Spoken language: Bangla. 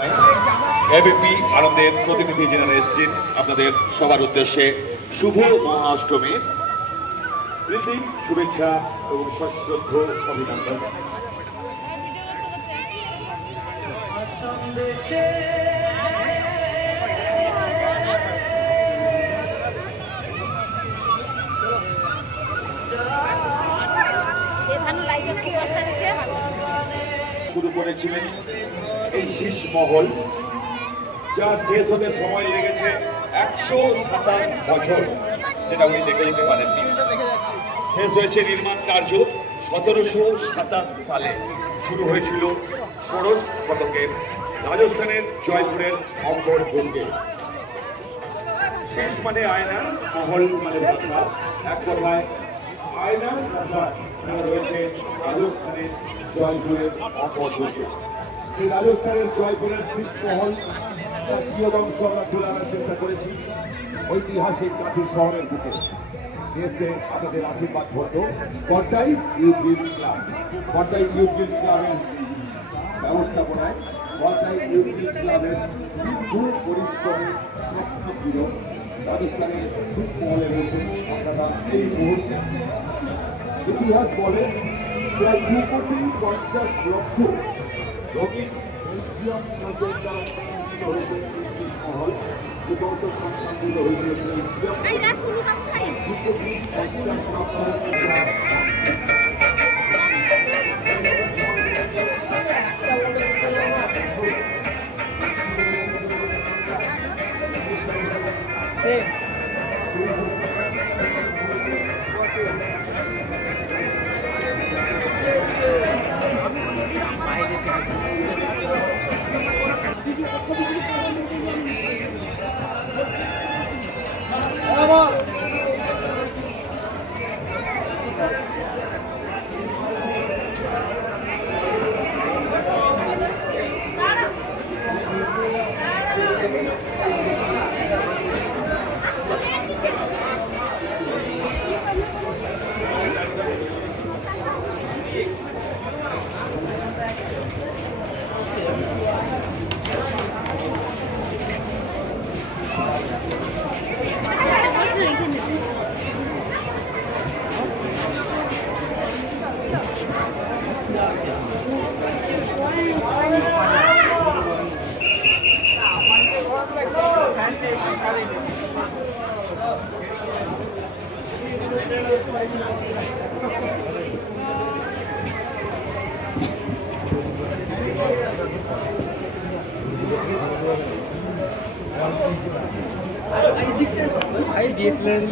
এবিপি আনন্দের প্রতিনিধি জেনারেল এসেছেন আপনাদের সবার উদ্দেশ্যে শুভ মহাষ্টমী প্রীতি শুভেচ্ছা এবং সশ্রদ্ধ অভিনন্দন। শুরু করেছিলেন এই শীষ মহল, যা শেষ হতে সময় লেগেছে 127 বছর, যেটা উনি দেখে যেতে পারেননি। শেষ হয়েছে নির্মাণ কার্য 1727 সালে। শুরু হয়েছিল ষোড়শ শতকে রাজস্থানের জয়পুরের অম্বর দুর্গে। শেষ মানে আয়না, মহল মানে প্রাসাদ, এক কথায় আয়নার প্রাসাদ রয়েছে রাজস্থানের জয়পুরের অম্বর দুর্গে। এই রাজস্থানের জয়পুরের শীতমহল তার কিয়দংশ আমরা তুলে আনার চেষ্টা করেছি ঐতিহাসিক কাঠি শহরের বুকে। এসে আপনাদের আশীর্বাদ ধরত Kortai youth guild club. Kortai youth guild ক্লাবের ব্যবস্থাপনায় কর্টাই ইউথ গিল্ড ক্লাবের দীর্ঘ পরিশ্রমে স্বপ্ন পুরো রাজস্থানের শীতমহলে রয়েছে আপনারা এই মুহূর্তে। ইতিহাস বলে প্রায় 2,50 লক্ষ রঙিন বেলজিয়াম নাচের দ্বারা হয়েছে শীতমহল। সংস্থানগুলো হয়েছিল বেলজিয়াম। 2,50 লক্ষ DSLR